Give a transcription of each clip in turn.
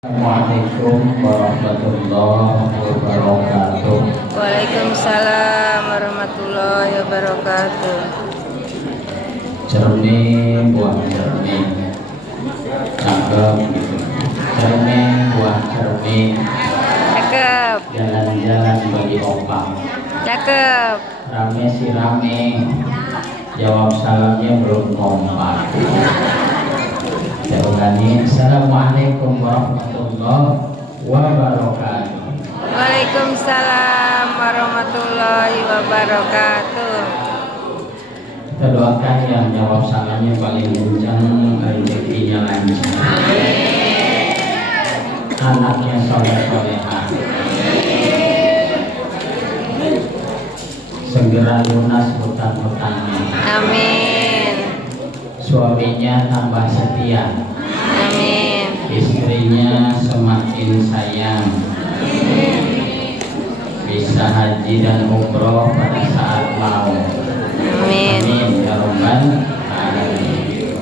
Assalamualaikum warahmatullahi wabarakatuh. Waalaikumsalam warahmatullahi wabarakatuh. Cermin buah cermin, cakep gitu. Cermin buah cermin, Cakep, jalan-jalan bagi opang. cakep. Rame si rame, jawab salamnya belum kompak. Saya ulangi, Assalamualaikum warahmatullahi wabarakatuh. Waalaikumsalam warahmatullahi wabarakatuh. Kita doakan yang jawab salamnya paling kencang, rezekinya lancar, anaknya soleh-solehah, segera lunas hutang-hutangnya, Amin. suaminya tambah setia, Amin. istrinya semakin sayang, bisa haji dan umroh pada saat mau. Amin. Amin ya rabbal alamin.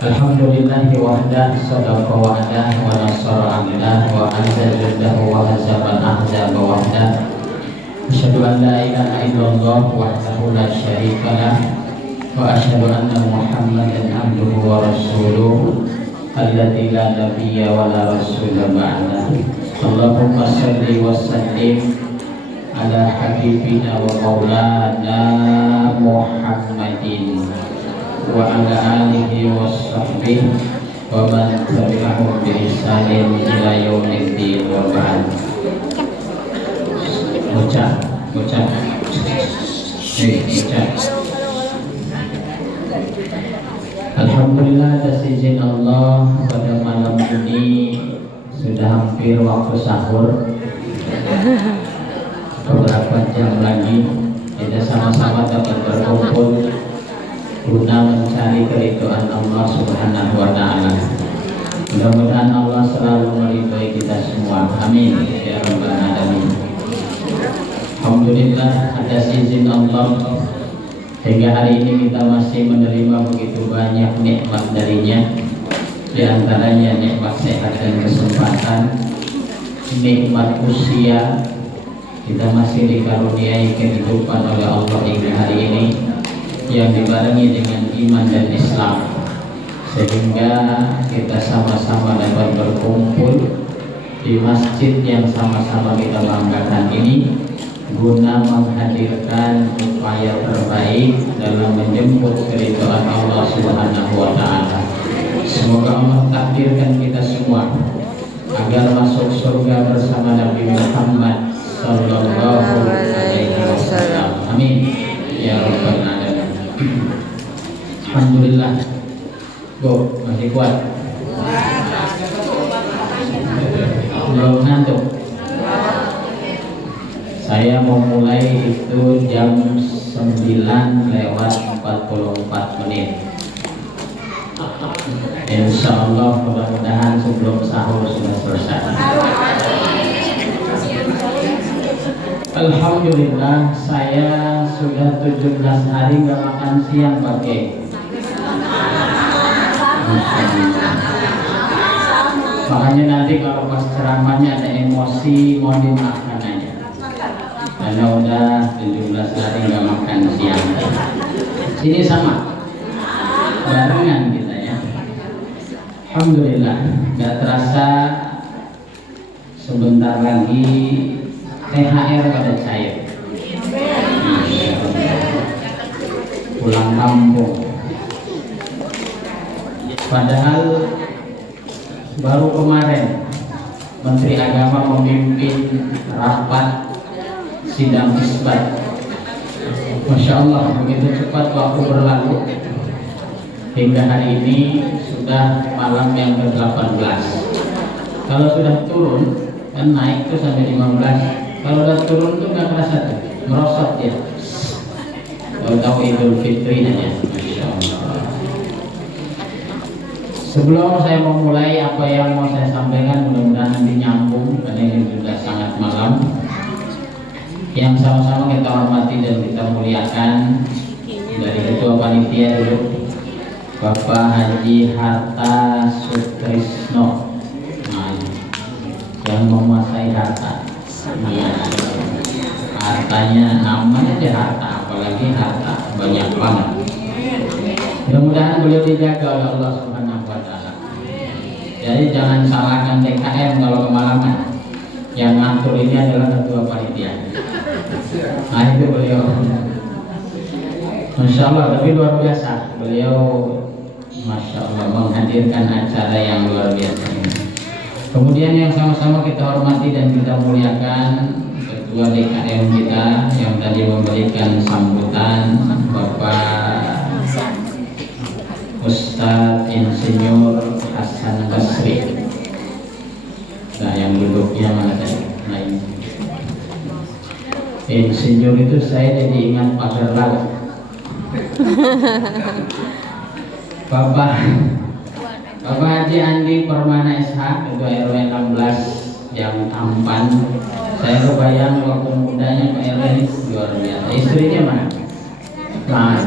Alhamdulillahi wahdah, sadaqa wa'dah, wa nasara abdah, wa anzal jaddah, wa hazabal ahzab wahdah. Asyhadu an la ilaha illallah wahdahu la syarika lah, wa asyhadu anna Muhammadan abduhu wa rasuluh alladzi la nabiyya wa la rasula ba'dah. Allahumma shalli wa sallim ala habibina wa maulana Muhammadin wa ala alihi wa sahbihi wa man tabi'ahum bi ihsanin ila yaumiddin wa ba'd. Bocah bocah Alhamdulillah atas izin Allah, pada malam ini sudah hampir waktu sahur. Beberapa jam lagi kita sama-sama dapat berkumpul guna mencari keridhaan Allah Subhanahu wa Ta'ala. Mudah-mudahan Allah selalu meridhai kita semua. Amin ya rabbal alamin. Alhamdulillah atas izin Allah, hingga hari ini kita masih menerima begitu banyak nikmat darinya. Di antaranya nikmat sehat dan kesempatan, nikmat usia. Kita masih dikaruniai kehidupan oleh Allah hingga hari ini yang dibarengi dengan iman dan Islam, sehingga kita sama-sama dapat berkumpul di masjid yang sama-sama kita banggakan ini guna menghadirkan upaya terbaik dalam menjemput keridhaan Allah Subhanahu wa Ta'ala. Semoga Allah takdirkan kita semua agar masuk surga bersama Nabi Muhammad sallallahu alaihi wasallam. Amin ya rabbal alamin. Alhamdulillah. Bu, masih kuat? Belum ngantuk? Saya mau mulai itu jam 9:44. Insya Allah mudah-mudahan sebelum sahur sudah selesai. Alhamdulillah, saya sudah 17 hari nggak makan siang pakai. Makanya nanti kalau pas ceramahnya ada emosi, mau dimaafkan aja. Karena udah 17 hari nggak makan siang. Sini sama, barengan kita ya. Alhamdulillah, nggak terasa sebentar lagi THR pada cair. Pulang kampung. Padahal baru kemarin Menteri Agama memimpin rapat sidang isbat. Masya Allah, begitu cepat waktu berlalu. Hingga hari ini sudah malam yang ke-18. Kalau sudah turun kan naik tuh sampai 15. Kalau udah turun tuh nggak kerasa tuh, merosot ya. Tahu Idul Fitri aja. Masya Allah. Sebelum saya memulai apa yang mau saya sampaikan, mudah-mudahan nanti nyambung karena ini sudah sangat malam. Yang sama-sama kita hormati dan kita muliakan, dari Ketua Panitia dulu, Bapak Haji Harta Sutrisno. Nah, yang menguasai harta. Ya, hartanya namanya aja harta, apalagi harta banyak banget. Mudah-mudahan beliau dijaga oleh Allah Subhanahu wa taala. Jadi jangan salahkan TKM kalau kemalaman. Yang ngatur ini adalah ketua panitia. Nah itu beliau. Masya Allah, tapi luar biasa. Beliau Masya Allah menghadirkan acara yang luar biasa ini. Kemudian yang sama-sama kita hormati dan kita muliakan Ketua DKM kita yang tadi memberikan sambutan, Bapak Ustadz Insinyur Hasan Basri. Nah yang duduknya mana tadi? Nah ini Insinyur itu saya jadi ingat pagar laut. Bapak Haji Andi Permana SH, Ketua RW 16 yang tampan. Saya kebayang waktu mudanya Pak RW ini luar biasa. Istrinya mana? Nah,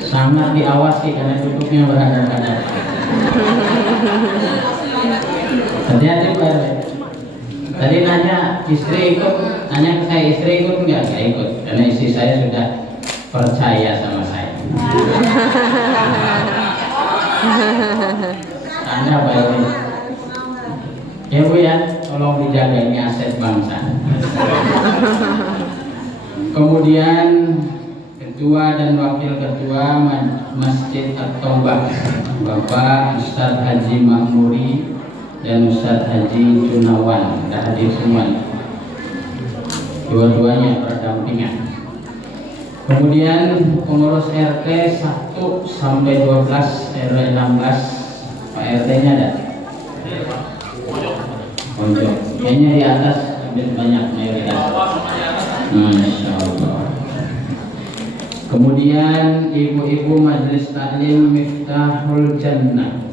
sangat diawasi karena duduknya berhadapan-hadapan. Hati-hati Pak RW. Tadi nanya istri ikut, nanya ke saya istri ikut enggak? Enggak ikut, karena istri saya sudah percaya sama saya. Anda baik ini. Ya Bu ya, tolong dijaga, ini aset bangsa. Kemudian Ketua dan Wakil Ketua Masjid At-Taubah, Bapak Ustadz Haji Mahmuri dan Ustadz Haji Junawan, sudah hadir semua. Dua-duanya berdampingan. Kemudian pengurus RT 1 sampai 12 RW 16, Pak RT-nya ada? Pojok. Kayaknya di atas lebih banyak mayoritas. Masya Allah. Kemudian ibu-ibu Majelis Taklim Miftahul Jannah.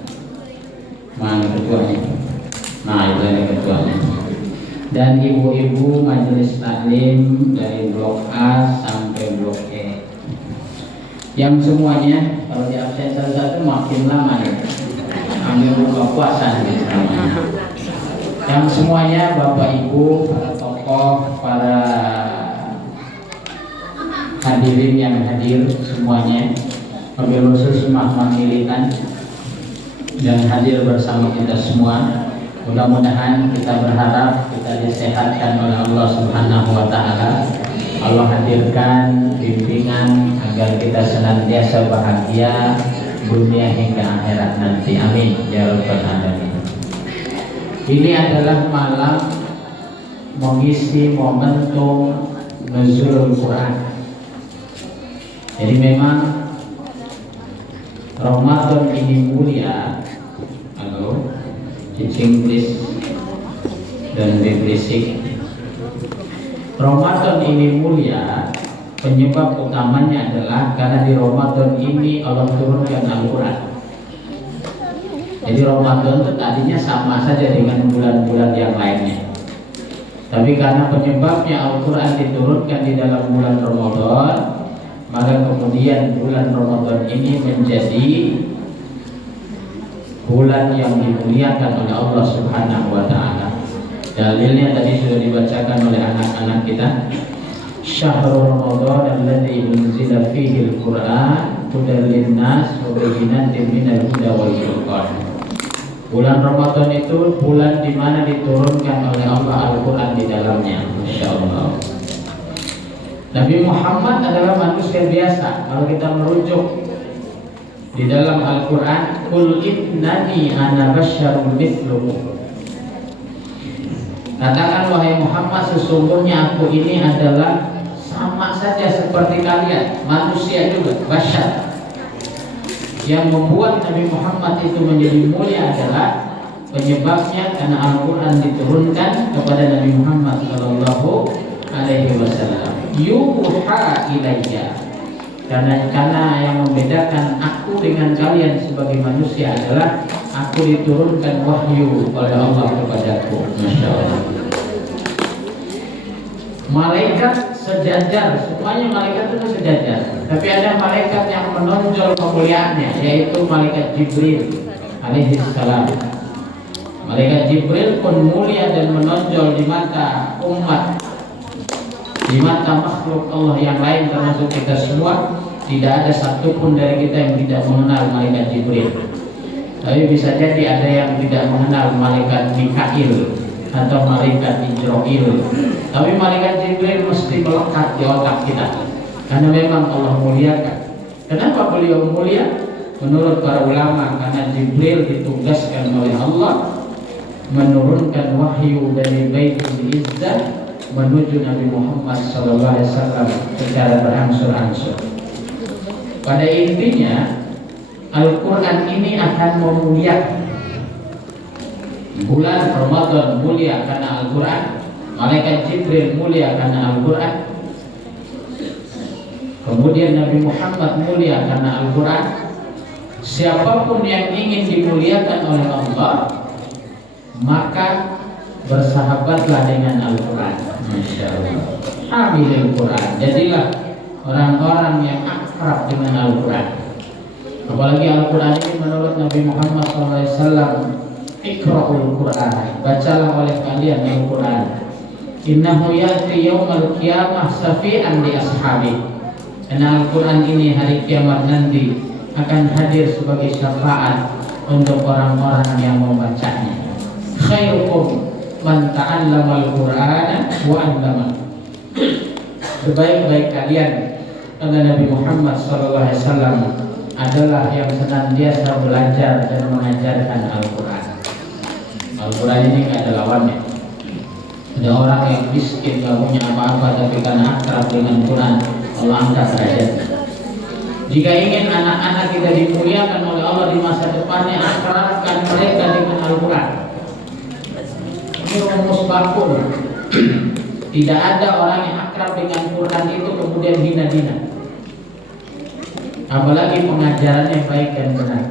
Mana ketuanya? Nah itu ada ketuanya. Dan ibu-ibu Majelis Taklim dari Blok A sampai Blok E. Yang semuanya kalau di absen satu-satu makin lama ya. Ambil buka puasa nih. Yang semuanya Bapak Ibu, para tokoh, para hadirin yang hadir semuanya, wabil khusus Mahmad Militan yang hadir bersama kita semua. Mudah-mudahan kita berharap kita disehatkan oleh Allah Subhanahu wa taala. Allah hadirkan bimbingan agar kita senantiasa bahagia dunia hingga akhirat nanti. Amin ya rabbal alamin. Ini adalah malam mengisi momentum nuzulul Quran. Jadi memang Ramadan ini mulia. Halo, cicing please dan berisik. Ramadan ini mulia. Penyebab utamanya adalah karena di Ramadan ini Allah turunkan Al-Quran. Jadi Ramadan itu tadinya sama saja dengan bulan-bulan yang lainnya. Tapi karena penyebabnya Al-Quran diturunkan di dalam bulan Ramadan, maka kemudian bulan Ramadan ini menjadi bulan yang dimuliakan oleh Allah Subhanahu wa taala. Dalilnya tadi sudah dibacakan oleh anak-anak kita. Syahrul Ramadan alladzi unzila fihi al-Qur'an hudan lin-nas wa bayyinatin minal huda wal furqan. Bulan Ramadan itu bulan di mana diturunkan oleh Allah Al-Quran di dalamnya. Masya Allah. Nabi Muhammad adalah manusia biasa. Kalau kita merujuk di dalam Al-Quran, Qul innani ana basyarun mithlukum. Katakan wahai Muhammad, sesungguhnya aku ini adalah sama saja seperti kalian, manusia juga, basyar. Yang membuat Nabi Muhammad itu menjadi mulia adalah penyebabnya karena Al-Quran diturunkan kepada Nabi Muhammad Sallallahu Alaihi Wasallam. Yuha ilayya. Karena yang membedakan aku dengan kalian sebagai manusia adalah aku diturunkan wahyu oleh Allah kepadaku. Masya Allah. Malaikat sejajar, semuanya malaikat itu sejajar. Tapi ada malaikat yang menonjol kemuliaannya, yaitu malaikat Jibril alaihi salam. Malaikat Malaikat Jibril pun mulia dan menonjol di mata umat, di mata makhluk Allah yang lain termasuk kita semua. Tidak ada satupun dari kita yang tidak mengenal Malaikat Jibril. Tapi bisa jadi ada yang tidak mengenal Malaikat Mikail atau Malaikat Israil. Tapi Malaikat Jibril mesti melekat di otak kita, karena memang Allah muliakan. Kenapa beliau mulia? Menurut para ulama, karena Jibril ditugaskan oleh Allah menurunkan wahyu dari Baitul Izzah menuju Nabi Muhammad SAW secara berangsur-angsur. Pada intinya, Al-Quran ini akan memuliakan. Bulan Ramadan mulia karena Al-Quran, Malaikat Jibril mulia karena Al-Quran, kemudian Nabi Muhammad mulia karena Al-Quran. Siapapun yang ingin dimuliakan oleh Allah, maka bersahabatlah dengan Al-Quran. Masya Allah. Hamilul Quran. Jadilah orang-orang yang akrab dengan Al-Quran. Apalagi Al-Quran ini menurut Nabi Muhammad SAW, Iqra'ul Quran, bacalah oleh kalian Al-Quran. Innahu ya'ti yawmal qiyamah syafi'an li ashabi. Karena Al-Quran ini hari kiamat nanti akan hadir sebagai syafaat untuk orang-orang yang membacanya. Khairukum man ta'allama al-Qur'ana wa 'allama. Sebaik-baik kalian, kata Nabi Muhammad SAW, adalah yang senantiasa belajar dan mengajarkan Al-Quran. Al-Quran ini tidak ada lawannya. Ada orang yang miskin, gak punya apa-apa, tapi karena akrab dengan Quran, Allah angkat derajatnya. Jika ingin anak-anak kita dimuliakan oleh Allah di masa depannya, akrabkan mereka dengan Al-Quran. Ini rumus baku. Tidak ada orang yang akrab dengan Quran itu kemudian hina-hina. Apalagi pengajarannya baik dan benar.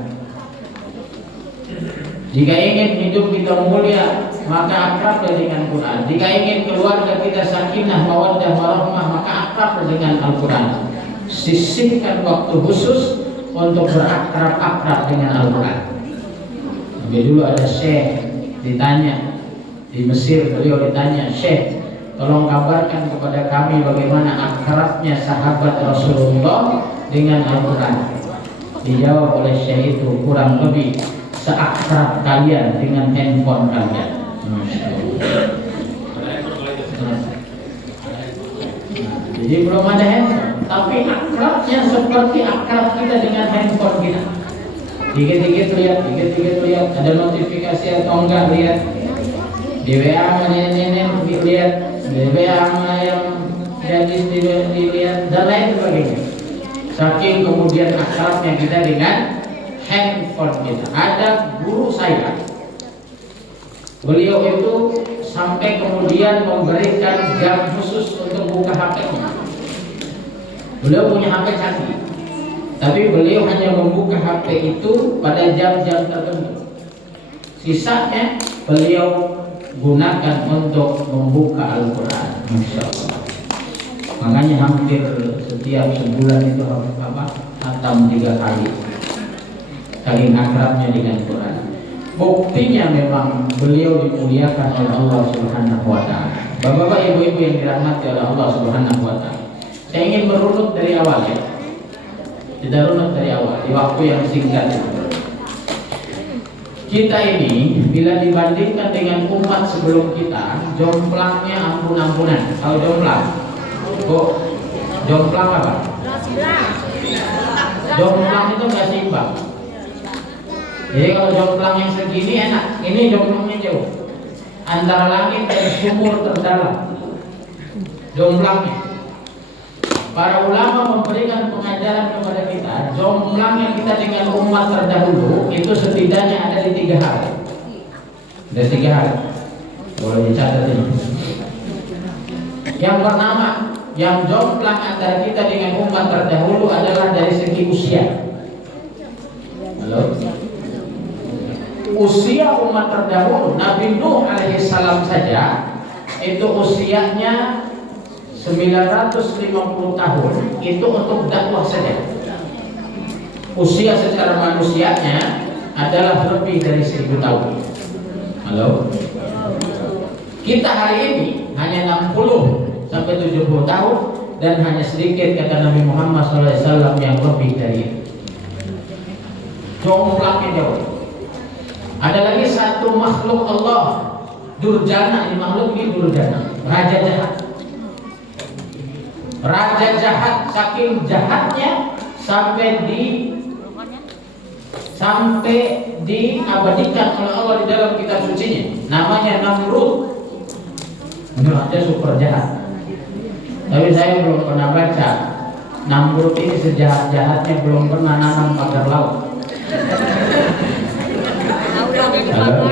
Jika ingin hidup kita mulia, maka akrab dengan Quran. Jika ingin keluarga kita sakinah, mawaddah, warahmah, maka akrab dengan Al-Quran. Sisihkan waktu khusus untuk berakrab-akrab dengan Al-Quran. Sampai dulu ada syekh ditanya di Mesir, beliau ditanya, "Syekh, tolong kabarkan kepada kami bagaimana akrabnya sahabat Rasulullah dengan Al-Quran." Dijawab oleh syekh itu, kurang lebih seakrab kalian dengan handphone kalian. Jadi belum ada handphone, tapi akrabnya seperti akrab kita dengan handphone kita. Dikit-dikit lihat, ada notifikasi atau enggak, lihat. Di WA mana nenek lihat, di WA mana yang gadis dilihat, dan lain sebagainya. Saking kemudian akrabnya kita dengan handphone kita. Ada guru saya, beliau itu sampai kemudian memberikan jam khusus untuk buka HP-nya. Beliau punya HP canggih, tapi beliau hanya membuka HP itu pada jam-jam tertentu. Sisanya beliau gunakan untuk membuka Al-Quran. Masya Allah. Makanya hampir setiap sebulan itu harus khatam 3 kali. Saking akrabnya dengan Quran. Buktinya memang beliau dimuliakan oleh Allah Subhanahu wa Ta'ala. Bapak-bapak, ibu-ibu yang dirahmati oleh Allah Subhanahu wa Ta'ala, saya ingin merunut dari awal ya. Kita runut dari awal di waktu yang singkat itu. Kita ini bila dibandingkan dengan umat sebelum kita, jomplangnya ampun-ampunan. Tahu jomplang? Kok jomplang apa? Jomplang itu gak seimbang. Jadi kalau jomplang yang segini enak, ini jomplangnya jauh. Antara langit dan sumur terdalam jomplangnya. Para ulama memberikan pengajaran kepada kita, jomplangnya kita dengan umat terdahulu itu setidaknya ada di 3 hal. Ada 3 hal. Boleh dicatat ini. Yang pertama, yang jomplang antara kita dengan umat terdahulu adalah dari segi usia. Halo? Usia umat terdahulu, Nabi Nuh alaihissalam saja itu usianya 950 tahun, itu untuk dakwah saja. Usia secara manusianya adalah lebih dari 1000 tahun. Halo? Kita hari ini hanya 60 sampai 70 tahun dan hanya sedikit kata Nabi Muhammad SAW yang lebih dari itu. Jumlahnya jauh. Ada lagi satu makhluk Allah, Durjana. Ini makhluk ini Durjana, raja jahat. Raja jahat, saking jahatnya sampai diabadikan oleh Allah di dalam kitab sucinya. Namanya Namrud. Ini raja super jahat. Tapi saya belum pernah baca Namrud ini sejahat-jahatnya belum pernah nanam pagar laut. Halo?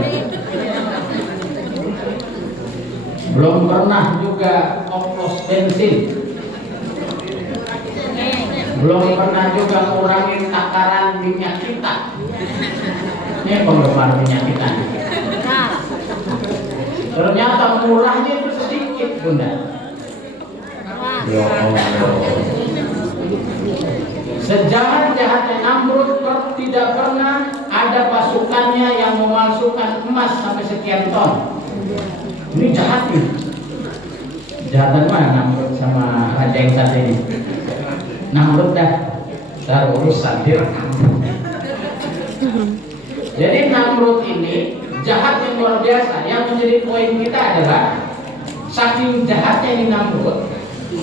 Belum pernah juga oplos bensin. Belum pernah juga kurangin takaran minyak kita. Ini penggemar minyak kita. Ternyata murahnya itu sedikit, Bunda. Ya Allah. Sejahat-jahatnya Namrud tidak pernah ada pasukannya yang memasukkan emas sampai sekian ton. Ini jahat nih. Jahatan mana Namrud sama raja yang satu ini? Namrud dah urusan direkam. Jadi Namrud ini jahat yang luar biasa. Yang menjadi poin kita adalah saking jahatnya ini Namrud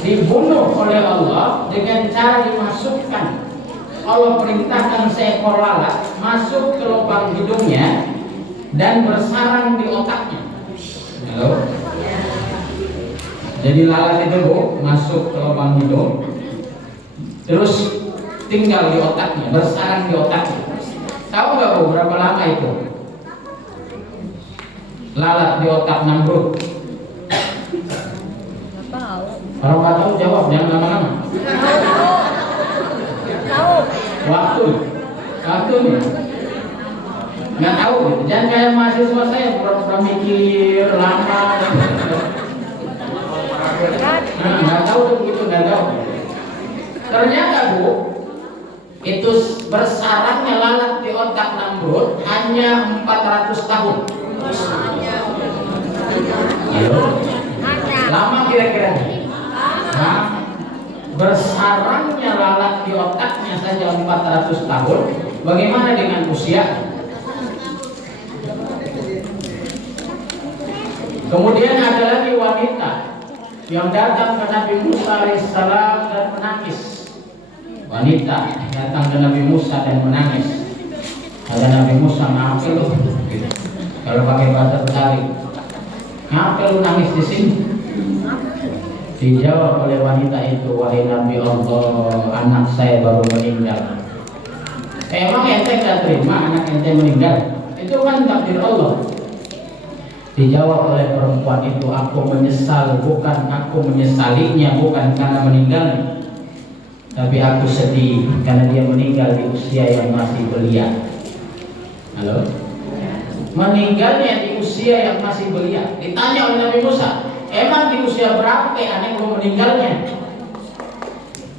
dibunuh oleh Allah dengan cara dimasukkan. Allah perintahkan seekor lalat masuk ke lubang hidungnya dan bersarang di otaknya. Halo? Jadi lalat itu masuk ke lubang hidung, terus tinggal di otaknya, bersarang di otaknya. Tahu nggak Bu berapa lama itu? Lalat di otak Namrud. Kalau nggak tahu jawab, jangan lama-lama. Tahu. Waktu nih. Nggak tahu, gitu. Jangan kayak mahasiswa saya pura-pura mikir lama. Nggak tahu tuh begitu, nggak tahu. Ternyata Bu, itu bersarangnya lalat di otak Namrud hanya 400 tahun. Halo? Lama kira-kira? Nah, bersarangnya lalat di otaknya saja 400 tahun. Bagaimana dengan usia? Kemudian ada lagi wanita yang datang ke Nabi Musa alaihissalam dan menangis. Wanita datang ke Nabi Musa dan menangis. Ada Nabi Musa, ngapel lu? Kalau pakai bahasa Betawi, ngapel lu nangis di sini? Dijawab oleh wanita itu, wahai Nabi Allah, anak saya baru meninggal. Emang ente gak terima anak ente meninggal? Itu kan takdir Allah. Dijawab oleh perempuan itu, aku menyesal, bukan aku menyesalinya, bukan karena meninggalnya, tapi aku sedih karena dia meninggal di usia yang masih belia. Halo? Meninggalnya di usia yang masih belia. Ditanya oleh Nabi Musa, emang di usia berapa aneh belum meninggalnya?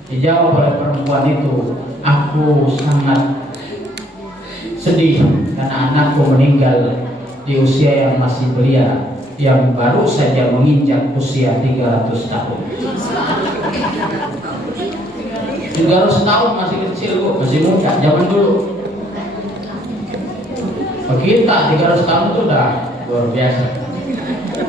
Dijawab oleh perempuan itu, aku sangat sedih karena anakku meninggal di usia yang masih belia, yang baru saja menginjak usia 300 tahun. 300 tahun masih kecil Bu, masih muda, zaman dulu. Kita 300 tahun itu udah luar biasa.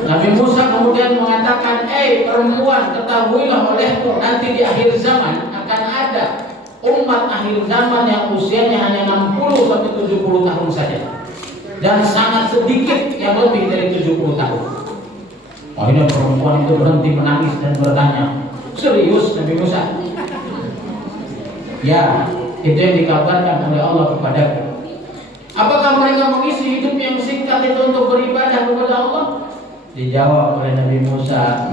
Nabi Musa kemudian mengatakan, perempuan, ketahuilah olehku, nanti di akhir zaman akan ada umat akhir zaman yang usianya hanya 60 sampai 70 tahun saja, dan sangat sedikit yang lebih dari 70 tahun. Akhirnya perempuan itu berhenti menangis dan bertanya, serius Nabi Musa? Ya, itu yang dikabarkan oleh Allah kepadaku. Apakah mereka mengisi hidup yang singkat itu untuk beribadah kepada Allah? Dijawab oleh Nabi Musa,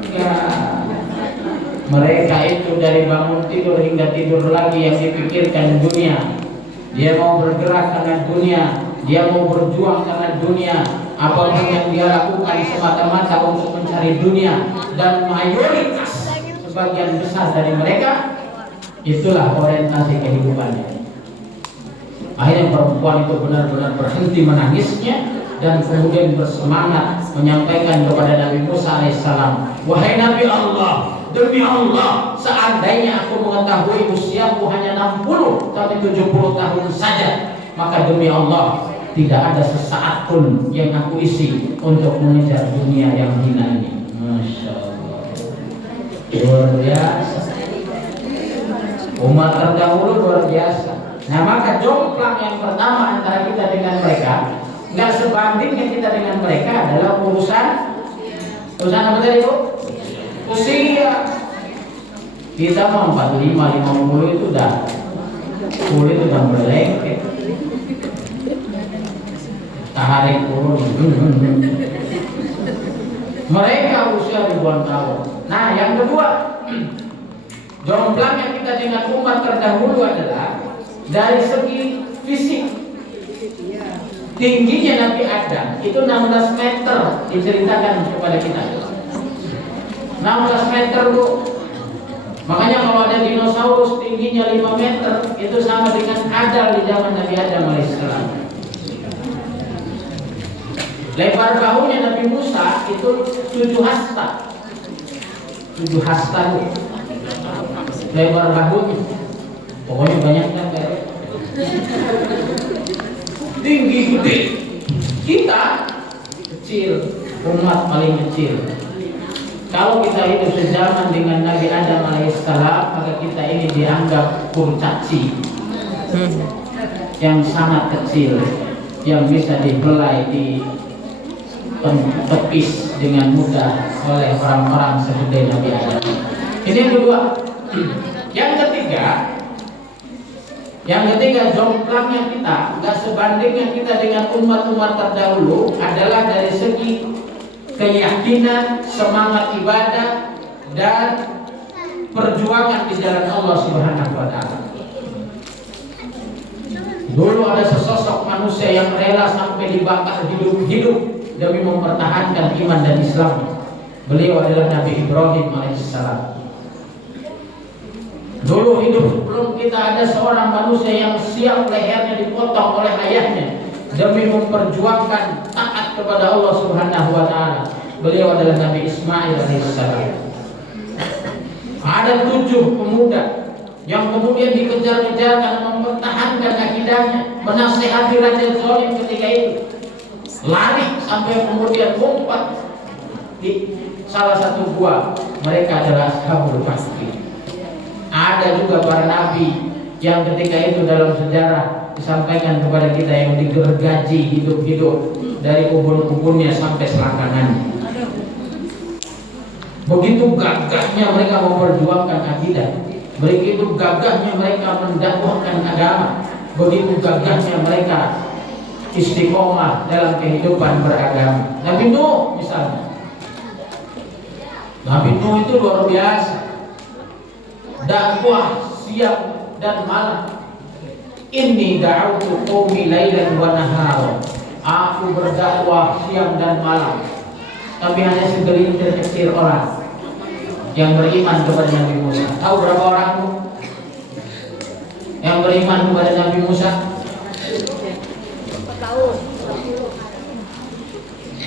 enggak. Mereka itu dari bangun tidur hingga tidur lagi yang dipikirkan dunia. Dia mau bergerak karena dunia, dia mau berjuang karena dunia. Apapun yang dia lakukan semata-mata untuk mencari dunia. Dan mayoritas, sebagian besar dari mereka, itulah orientasi kehidupannya. Akhirnya perempuan itu benar-benar berhenti menangisnya dan kemudian bersemangat menyampaikan kepada Nabi Musa alaihissalam, wahai Nabi Allah, demi Allah, seandainya aku mengetahui usiaku hanya 60 sampai 70 tahun saja, maka demi Allah tidak ada sesaat pun yang aku isi untuk mengejar dunia yang hina ini. Masya Allah, luar biasa. Umat terdahulu luar biasa. Nah, maka jomplang yang pertama antara kita dengan mereka, nggak sebandingnya kita dengan mereka adalah urusan apa tadi Bu? Usia. Kita mau 45, 50 itu udah kulit udah melengket. Tarik turun. Mereka usia ribuan tahun. Nah, yang kedua, jomblangnya kita dengan umat terdahulu adalah dari segi fisik. Tingginya Nabi Adam itu 16 meter diceritakan kepada kita. 16 meter Bu. Makanya kalau ada dinosaurus tingginya 5 meter itu sama dengan Adam di zaman Nabi Adam alaihissalam. Lebar bahunya Nabi Musa itu 7 hasta. 7 hasta Bu. Lebar bahunya. Pokoknya banyak kan kayak tinggi gede. Kita kecil, umat paling kecil. Kalau kita hidup sejaman dengan Nabi Adam alaihissalam, maka kita ini dianggap kurcaci yang sangat kecil, yang bisa dibelai, ditepis dengan mudah oleh orang-orang seperti Nabi Adam. Ini yang kedua. Yang ketiga, jomplangnya kita, nggak sebandingnya kita dengan umat-umat terdahulu adalah dari segi keyakinan, semangat ibadah, dan perjuangan di jalan Allah Subhanahu wa Ta'ala. Dulu ada sesosok manusia yang rela sampai dibakar hidup-hidup demi mempertahankan iman dan Islam. Beliau adalah Nabi Ibrahim alaihissalam. Dulu hidup sebelum kita ada seorang manusia yang siap lehernya dipotong oleh ayahnya demi memperjuangkan taat kepada Allah Subhanahu wa Ta'ala. Beliau adalah Nabi Ismail alaihissalam. Ada 7 pemuda yang kemudian dikejar-kejar karena mempertahankan akidahnya, menasihati raja zalim ketika itu. Lari sampai kemudian lompat di salah satu gua. Mereka adalah Ashabul Kahfi. Ada juga para nabi yang ketika itu dalam sejarah disampaikan kepada kita yang digergaji hidup-hidup dari ubun-ubunnya sampai selangkangannya. Begitu gagahnya mereka memperjuangkan akidah, begitu gagahnya mereka mendakwahkan agama, begitu gagahnya mereka istiqomah dalam kehidupan beragama. Nabi Nuh misalnya, Nabi Nuh itu luar biasa. Dakwah siang dan malam. Inni da'autu qaumi lailan wa nahara. Aku berdakwah siang dan malam. Tapi hanya segelintir kecil orang yang beriman kepada Nabi Musa. Tahu berapa orang yang beriman kepada Nabi Musa?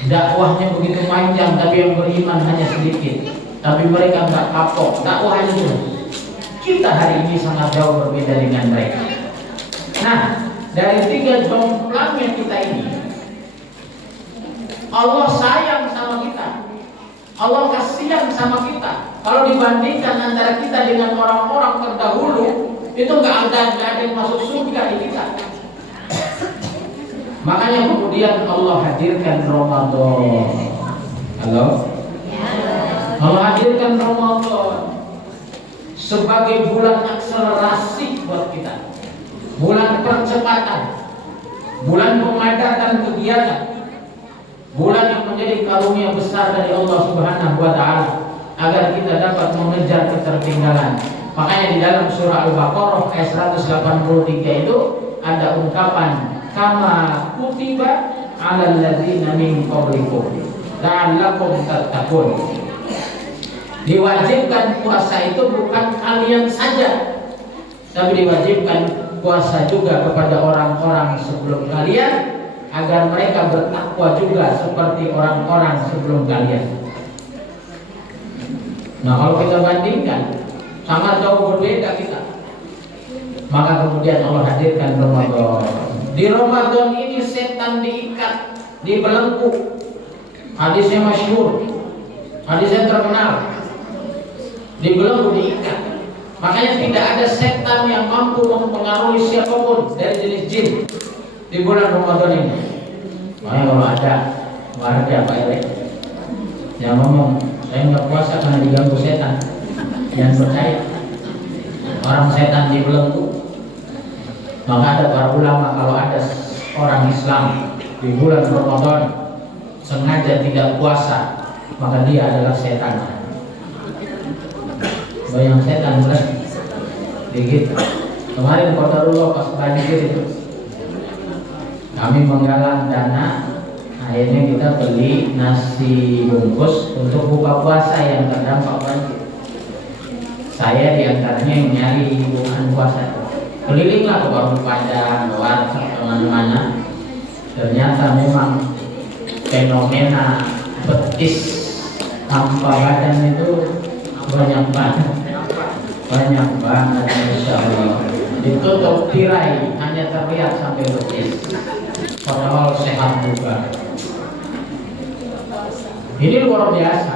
Dakwahnya begitu panjang, tapi yang beriman hanya sedikit. Tapi mereka nggak kapok, dakwahnya terus. Kita hari ini sangat jauh berbeda dengan mereka. Nah, dari 3 jomplangnya kita ini, Allah sayang sama kita, Allah kasihan sama kita. Kalau dibandingkan antara kita dengan orang-orang terdahulu, itu nggak ada yang masuk surga di kita. Makanya kemudian Allah hadirkan Ramadan. Halo? Allah hadirkan Ramadan sebagai bulan akselerasi buat kita, bulan percepatan, bulan pemadatan kegiatan, bulan yang menjadi karunia besar dari Allah Subhanahu wa Ta'ala agar kita dapat mengejar ketertinggalan. Makanya di dalam surah Al-Baqarah ayat 183 itu ada ungkapan kama kutiba 'alal ladzina min qablikum la'allakum tattaqun. Diwajibkan puasa itu bukan kalian saja, tapi diwajibkan puasa juga kepada orang-orang sebelum kalian agar mereka bertakwa juga seperti orang-orang sebelum kalian. Nah, kalau kita bandingkan, sangat jauh berbeda kita. Maka kemudian Allah hadirkan Ramadan. Di Ramadan ini setan diikat, dibelenggu. Hadisnya masyhur, hadisnya terkenal. Dibelenggu, diikat. Makanya tidak ada setan yang mampu mempengaruhi siapapun dari jenis jin di bulan Ramadan ini. Makanya kalau ada warga Pak RW yang ngomong saya nggak puasa karena diganggu setan, jangan percaya. Orang setan dibelenggu. Maka ada para ulama, kalau ada orang Islam di bulan Ramadan sengaja tidak puasa, maka dia adalah setan. Bayang setan mulai dikit. Kemarin Qadarullah pas banjir itu kami menggalang dana, akhirnya kita beli nasi bungkus untuk buka puasa yang terdampak banjir. Saya diantaranya yang nyari bukan puasa, kelilinglah ke warung Padang, warteg kemana-mana. Ternyata memang fenomena betis tanpa badan itu banyak banget, Masya Allah. Ditutup tirai hanya terlihat sampai betis, padahal sehat juga. Ini luar biasa.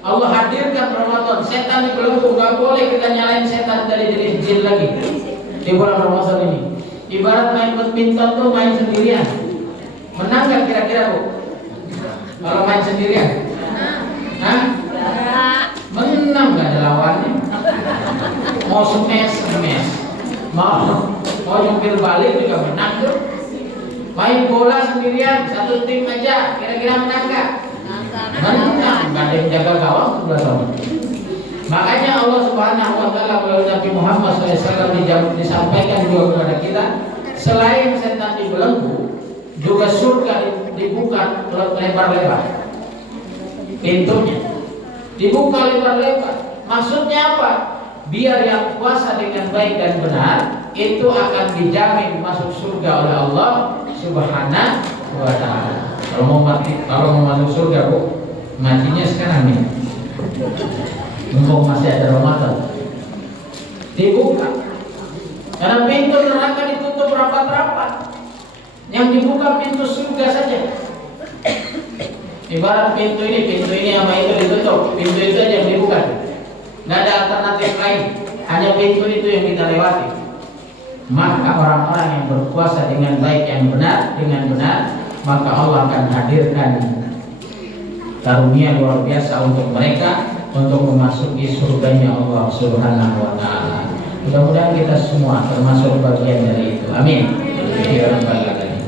Allah hadirkan Ramadan, setan dibelenggu. Gak boleh kita nyalain setan dari jenis jin lagi di bulan Ramadan ini. Ibarat main badminton tuh main sendirian, menang gak kira-kira Bu? Kalau main sendirian? Hah? Menang gak ada lawannya. Mau smash, mau nyumpil balik juga menang tuh. Main bola sendirian, satu tim aja, kira-kira menang gak? Menang, gak ada yang jaga gawang sebelah sana. Makanya Allah Subhanahu wa Ta'ala melalui Nabi Muhammad SAW disampaikan juga kepada kita, selain setan dibelenggu, juga surga dibuka lebar-lebar pintunya, dibuka lebar-lebar. Maksudnya apa? Biar yang puasa dengan baik dan benar itu akan dijamin masuk surga oleh Allah Subhanahu wa Ta'ala. Kalau mau masuk surga Bu, matinya sekarang nih, mumpung masih ada Ramadan, dibuka. Karena pintu neraka ditutup rapat-rapat, yang dibuka pintu surga saja. Ibarat pintu ini sama itu ditutup, pintu itu aja yang dibuka. Nggak ada alternatif lain, hanya pintu itu yang kita lewati. Maka orang-orang yang berpuasa dengan baik yang benar, maka Allah akan hadirkan karunia luar biasa untuk mereka, untuk memasuki surganya Allah Subhanahu wa Ta'ala. Mudah-mudahan kita semua termasuk bagian dari itu. Amin. Ya Rabbal Alamin.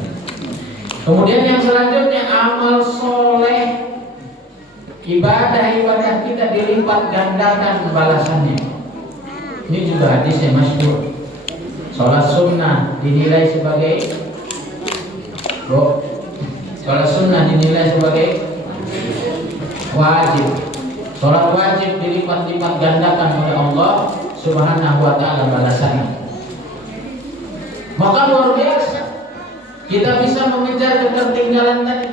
Kemudian yang selanjutnya, amal soleh, ibadah kita dilipat gandakan balasannya. Ini juga hadisnya masyhur. Sholat sunnah dinilai sebagai wajib. Sholat wajib dilipat-lipat gandakan oleh Allah Subhanahu wa Ta'ala balasannya. Maka luar biasa, kita bisa mengejar ketertinggalan tadi.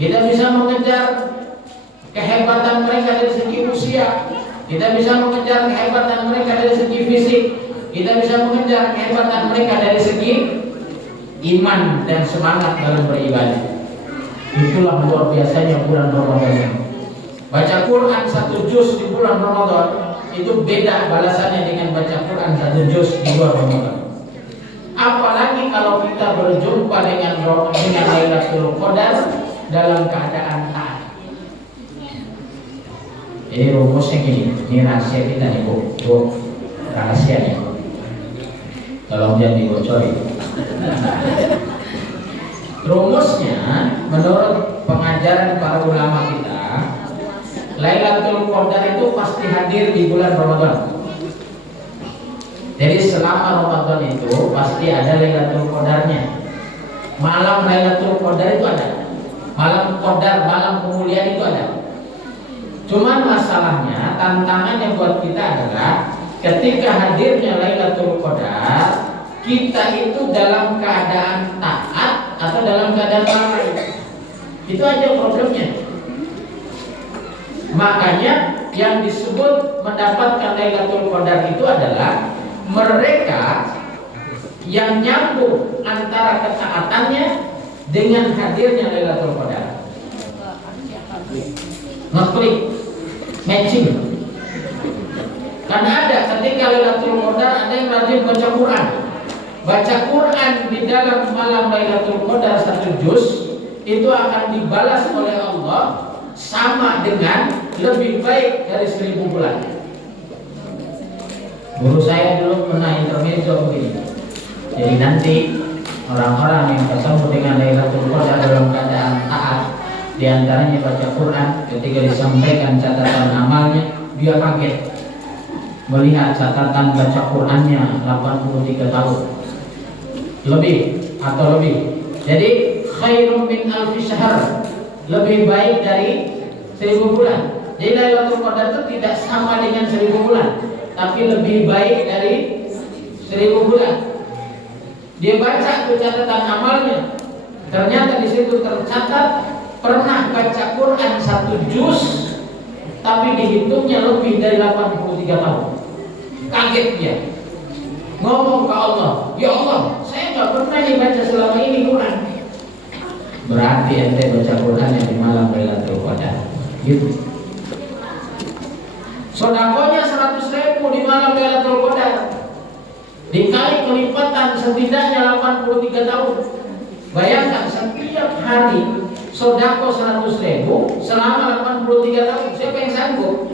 Kita bisa mengejar kehebatan mereka dari segi usia. Kita bisa mengejar kehebatan mereka dari segi fisik. Kita bisa mengejar kehebatan mereka dari segi iman dan semangat dalam beribadah. Itulah luar biasanya bulan Ramadan. Baca Quran 1 juz di bulan Ramadan itu beda balasannya dengan baca Quran 1 juz di luar Ramadan. Apalagi kalau kita berjumpa dengan Lailatul Qadar dalam keadaan taat. Jadi rumusnya gini, ini rahasia kita nih Bu, rahasia nih. Tolong jangan dibocorin. Rumusnya menurut pengajaran para ulama kita, Lailatul Qadar itu pasti hadir di bulan Ramadan. Jadi selama Ramadan itu pasti ada Lailatul Qadarnya. Malam Lailatul Qadar itu ada. Malam Qadar, malam kemuliaan itu ada. Cuman masalahnya, tantangannya buat kita adalah ketika hadirnya Lailatul Qadar, kita itu dalam keadaan taat atau dalam keadaan lalai. Itu aja problemnya. Makanya yang disebut mendapatkan Lailatul Qadar itu adalah mereka yang nyambung antara ketaatannya dengan hadirnya Lailatul Qadar. Ngeklik, matching. Karena ada ketika Lailatul Qadar ada yang rajin baca Quran. Baca Quran di dalam malam Lailatul Qadar 1 juz itu akan dibalas oleh Allah sama dengan lebih baik dari 1000 bulan. Guru saya dulu pernah intermezzo begini. Jadi nanti orang-orang yang ketemu dengan Lailatul Qadar dalam keadaan taat, diantaranya baca Quran, ketika disampaikan catatan amalnya, dia kaget melihat catatan baca Qurannya 83 tahun lebih atau lebih. Jadi khairum min alfi syahr, lebih baik dari 1000 bulan. Jadi Lailatul Qadar itu tidak sama dengan 1000 bulan, tapi lebih baik dari 1000 bulan. Dia baca tuh catatan amalnya, ternyata di situ tercatat pernah baca Quran 1 juz, tapi dihitungnya lebih dari 83 tahun. Kaget dia, ngomong ke Allah, ya Allah, saya nggak pernah dibaca selama ini Quran. Berarti ente baca Quran yang di malam Lailatul Qadar. Gitu. Sodakonya 100.000 di malam Lailatul Qadar, dikali kelipatan setidaknya 83 tahun. Bayangkan setiap hari sodako 100.000 selama 83 tahun. Siapa yang sanggup?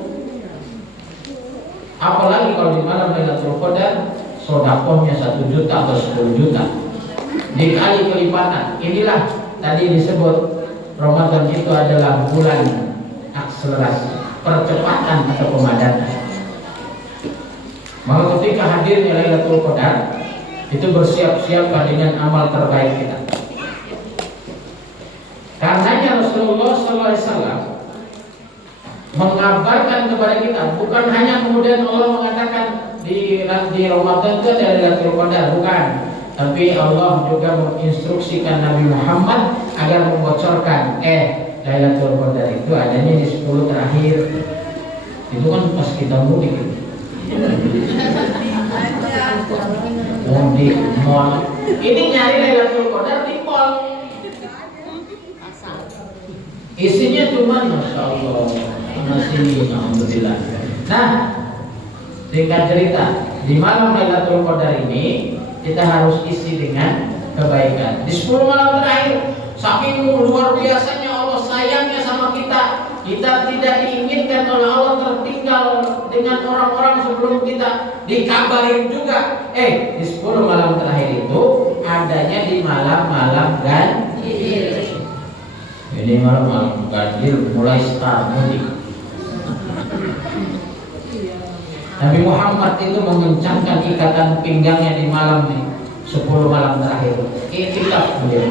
Apalagi kalau di malam Lailatul Qadar sodakonya 1 juta atau 10 juta dikali kelipatan. Inilah tadi disebut Ramadan itu adalah bulan akselerasi, percepatan atau pemadanan. Maka ketika hadirnya Lailatul Qadar, itu bersiap-siaplah dengan amal terbaik kita. Karenanya Rasulullah SAW mengabarkan kepada kita, bukan hanya kemudian Allah mengatakan di Ramadan itu ada Lailatul Qadar, bukan. Tapi Allah juga menginstruksikan Nabi Muhammad agar membocorkan Lailatul Qadar itu adanya di 10 terakhir. Itu kan pas kita mudik itu. Mudik mall. Ini nyari Lailatul Qadar di mall. Isinya cuma Masya Allah, sini, alhamdulillah. Nah, singkat cerita, di malam Lailatul Qadar ini kita harus isi dengan kebaikan. Di 10 malam terakhir, saking luar biasanya Allah sayangnya sama kita, kita tidak diinginkan oleh Allah tertinggal dengan orang-orang sebelum kita. Dikabarin juga, di 10 malam terakhir itu adanya di malam-malam ganjil. Ini malam-malam ganjil mulai start mudik. Nabi Muhammad itu mengencangkan ikatan pinggangnya di malam 10 malam terakhir. Itikaf beliau.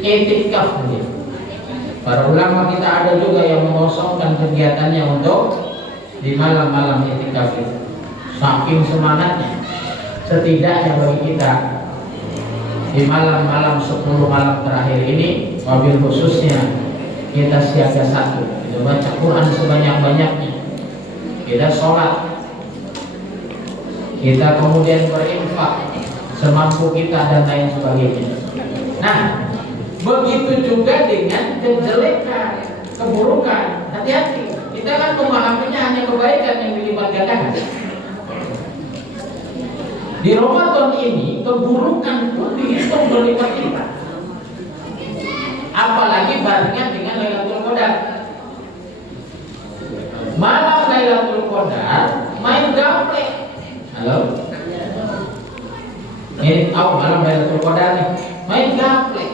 Itikaf beliau. Para ulama kita ada juga yang mengosongkan kegiatannya untuk di malam-malam itikaf itu. Saking semangatnya. Setidaknya bagi kita di malam-malam 10 malam terakhir ini, wabil khususnya kita siaga 1. Kita baca Quran sebanyak-banyaknya. Kita sholat, kita kemudian berinfak semampu kita dan lain sebagainya. Nah, begitu juga dengan kejelekan, keburukan. Hati-hati, kita kan memahaminya hanya kebaikan yang dilipat gandakan. Di Ramadan ini keburukan pun dihitung berlipat-lipat. Apalagi barengan dengan Lailatul Qadar. Malam Lailatul Qadar main gaple. Halo? Ini tahu malam Lailatul Qadar nih, main gaple.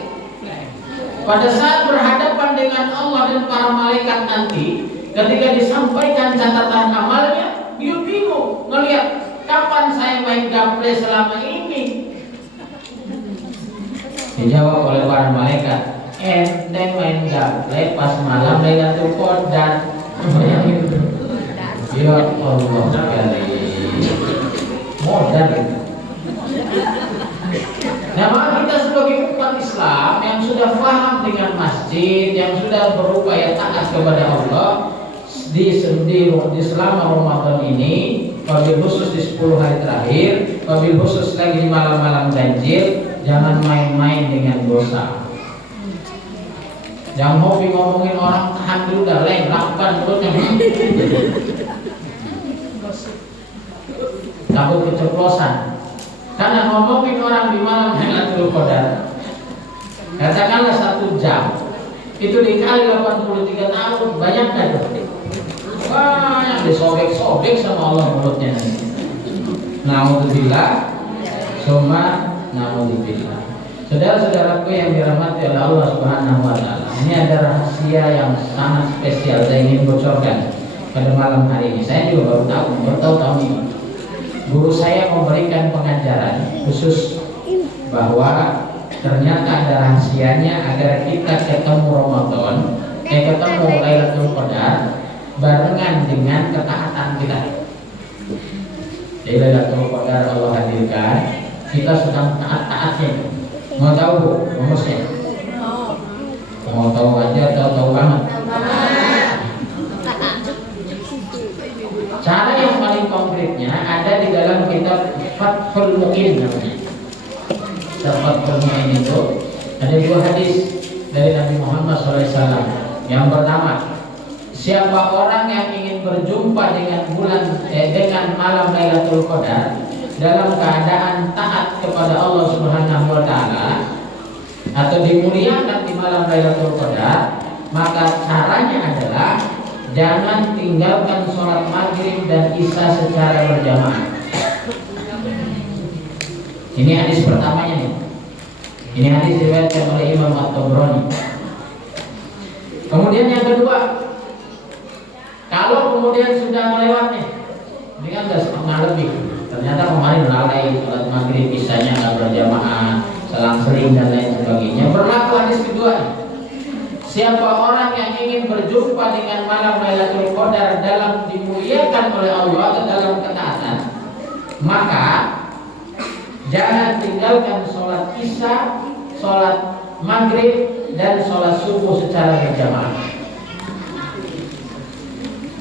Pada saat berhadapan dengan Allah dan para malaikat nanti, ketika disampaikan catatan amalnya, dia bingung ngelihat kapan saya main gaple selama ini. Dijawab oleh para malaikat, ente main gaple pas malam Lailatul Qadar. Ya Allah sekali modal. Nah, maka kita sebagai umat umat Islam yang sudah paham dengan masjid, yang sudah berupaya taat kepada Allah di selama Ramadan ini, wabil khusus di 10 hari terakhir, wabil khusus lagi di malam-malam ganjil, jangan main-main dengan dosa. Jangan hobi ngomongin orang, tahan dulu dah, lakukan mulutnya. Takut keceplosan. Karena ngomongin orang di malam Lailatul Qadar, katakanlah 1 jam, itu dikali 83 tahun, banyak kan? Banyak disobek-sobek sama Allah mulutnya. Naudzubillah, summa naudzubillah. Saudara-saudaraku yang dirahmati oleh Allah Subhanahu wa taala, ini ada rahasia yang sangat spesial saya ingin bocorkan pada malam hari ini. Saya juga baru tahu tahun ini. Guru saya memberikan pengajaran khusus bahwa ternyata ada rahasianya agar kita ketemu Ramadan, ketemu Lailatul Qadar barengan dengan ketaatan kita. Jadi Lailatul Qadar Allah hadirkan, kita sedang taat-taatnya. Mau tahu Bu, rumusnya? Mau tahu aja atau tahu banget? Cara yang paling konkretnya ada di dalam kitab Fathul Mu'in namanya. Fathul Mu'in itu ada 2 hadis dari Nabi Muhammad SAW. Yang pertama, siapa orang yang ingin berjumpa dengan dengan malam Lailatul Qadar dalam keadaan taat kepada Allah Subhanahu wa taala atau dimuliakan di malam Lailatul Qadar, maka caranya adalah jangan tinggalkan sholat maghrib dan isya secara berjamaah. Ini hadis pertamanya nih. Ini hadis diriwayatkan oleh Imam At-Tabrani. Kemudian yang kedua, kalau kemudian sudah melewat nih, ini kan sudah setengah lebih. Ternyata kemarin lalai sholat maghrib, isyanya nggak berjamaah, selang-seling dan lain sebagainya. Berlaku hadis kedua. Siapa orang yang ingin berjumpa dengan malam Lailatul Qadar dalam dimuliakan oleh Allah atau dalam ketaatan, maka jangan tinggalkan sholat isya, sholat maghrib dan sholat subuh secara berjamaah.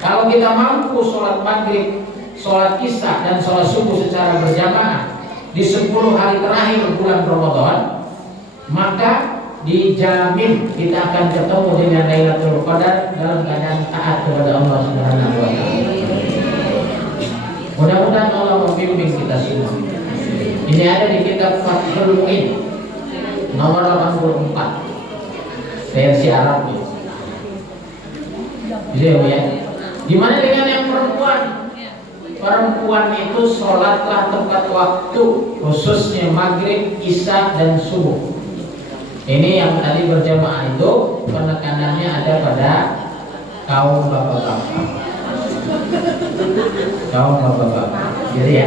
Kalau kita mampu sholat maghrib, sholat isya dan sholat subuh secara berjamaah di 10 hari terakhir bulan Ramadan, maka dijamin kita akan ketemu dengan Lailatul Qadar dalam keadaan taat kepada Allah Subhanahu wa taala. Mudah-mudahan Allah membimbing kita semua. Ini ada di kitab Fathul Mu'in nomor 84 versi Arab itu. Bisa ya? Gimana dengan yang perempuan? Perempuan itu sholatlah tepat waktu, khususnya maghrib, isya dan subuh. Ini yang tadi berjamaah itu penekanannya ada pada kaum bapak-bapak. Kaum bapak-bapak. Jadi ya,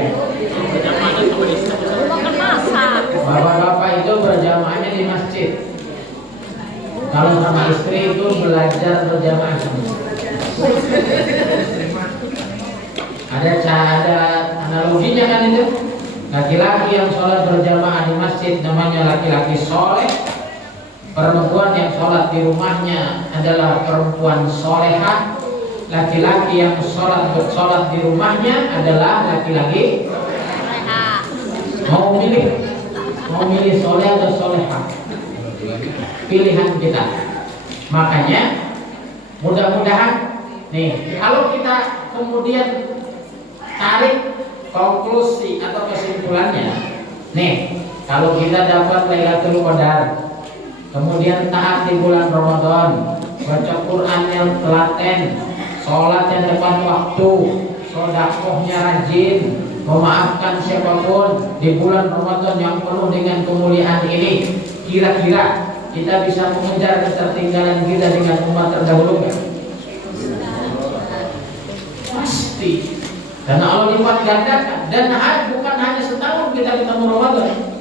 bapak-bapak itu berjamaahnya di masjid. Kalau sama istri itu belajar berjamaah. Ada analoginya kan itu. Laki-laki yang sholat berjamaah di masjid namanya laki-laki soleh. Perempuan yang sholat di rumahnya adalah perempuan solehah. Laki-laki yang sholat di rumahnya adalah laki-laki mau milih soleh atau solehah, pilihan kita. Makanya mudah-mudahan nih, kalau kita kemudian tarik konklusi atau kesimpulannya, nih, kalau kita dapat Lailatul Qadar, kemudian taat di bulan Ramadan, baca Quran yang telaten, sholat yang tepat waktu, sedekahnya rajin, memaafkan siapapun di bulan Ramadan yang penuh dengan kemuliaan ini, kira-kira kita bisa mengejar ketertinggalan kita dengan umat terdahulu kan? Pasti. Karena Allah lipat gandakan, dan bukan hanya setahun kita ketemu Ramadan.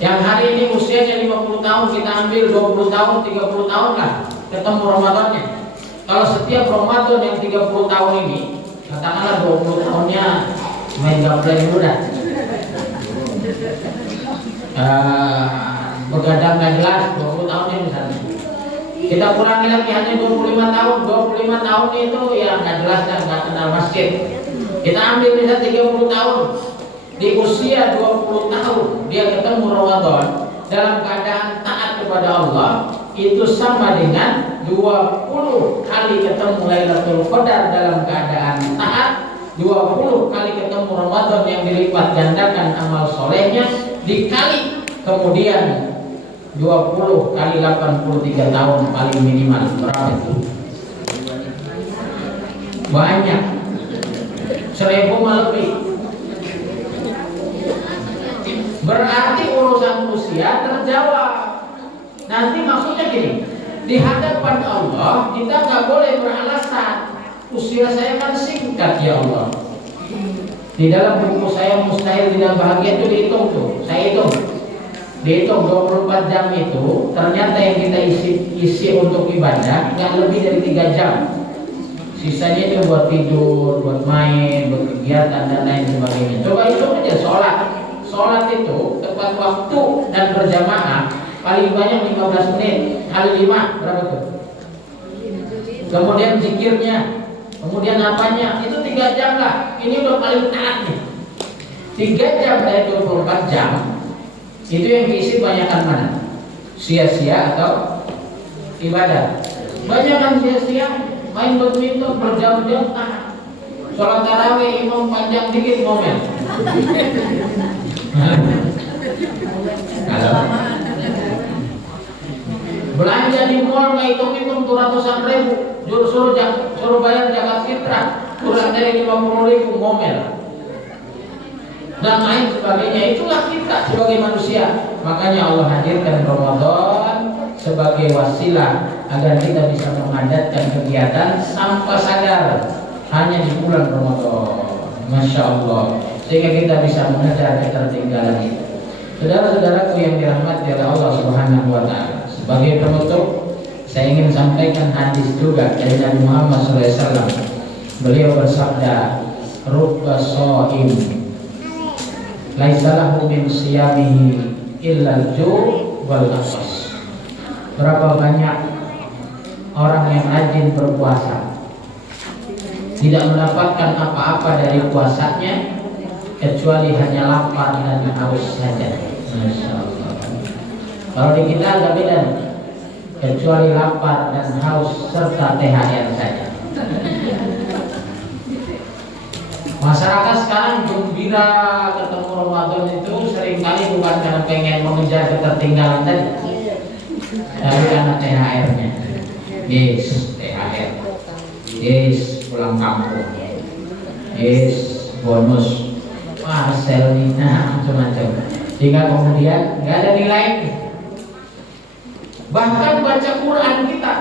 Yang hari ini usianya 50 tahun, kita ambil 20 tahun, 30 tahun lah ketemu Ramadannya. Kalau setiap Ramadan yang 30 tahun ini, katakanlah 20 tahunnya main gameplay mudah. begadang nggak jelas 20 tahunnya misalnya. Kita kurangi lagi hanya 25 tahun. 25 tahun itu ya nggak jelas dan nggak kenal masjid. Kita ambil misalnya 30 tahun. Di usia 20 tahun dia ketemu Ramadan dalam keadaan taat kepada Allah, itu sama dengan 20 kali ketemu Lailatul Qadar dalam keadaan taat, 20 kali ketemu Ramadan yang dilipat gandakan amal solehnya, dikali kemudian 20 kali 83 tahun paling minimal. Berapa itu? Banyak, 1000 lebih. Berarti urusan usia terjawab. Nanti maksudnya gini, di hadapan Allah kita nggak boleh beralasan usia saya kan singkat ya Allah. Di dalam buku saya Mustahil Tidak Bahagia itu dihitung tuh, saya dihitung 24 jam itu ternyata yang kita isi untuk ibadah nggak lebih dari 3 jam. Sisanya itu buat tidur, buat main, buat kegiatan dan lain sebagainya. Coba hitung aja sholat itu tepat waktu dan berjamaah paling banyak 15 menit kali 5 berapa tuh? Kemudian zikirnya, kemudian apanya itu 3 jam lah. Ini udah paling taat nih. 3 jam dari 24 jam itu yang diisi banyakan mana? Sia-sia atau ibadah? Banyakan sia-sia, main badminton berjam-jam tahan. Sholat tarawih imam panjang dikit momen. Kalau belanja di mall nggak hitung tuh ratusan ribu, suruh bayar zakat fitrah kurang dari 50.000 ngomel dan lain sebagainya. Itulah kita sebagai manusia. Makanya Allah hadirkan Ramadan sebagai wasilah agar kita bisa mengadatkan kegiatan tanpa sadar hanya di bulan Ramadan. Masya Allah, sehingga kita bisa mengejar ketertinggalan itu. Saudara-saudaraku yang dirahmati oleh Allah Subhanahu wa Ta'ala, sebagai penutup saya ingin sampaikan hadis juga dari Nabi Muhammad SAW. Beliau bersabda, "Rubba sha'im laisa lahu min siyamihi illa al-ju' wal 'athas." Berapa banyak orang yang rajin berpuasa tidak mendapatkan apa-apa dari puasanya kecuali hanya lapar dan haus saja. Masya Allah. Kalau di kita agak beda, kecuali lapar dan haus serta THR saja. Masyarakat sekarang gembira ketemu Ramadan itu seringkali bukan karena pengen mengejar ketertinggalan tadi, tapi karena THR-nya. Yes, THR. Yes, pulang kampung. Yes, bonus. Wah, sel nih, macam-macam. Sehingga kemudian nggak ada nilai. Bahkan baca Quran kita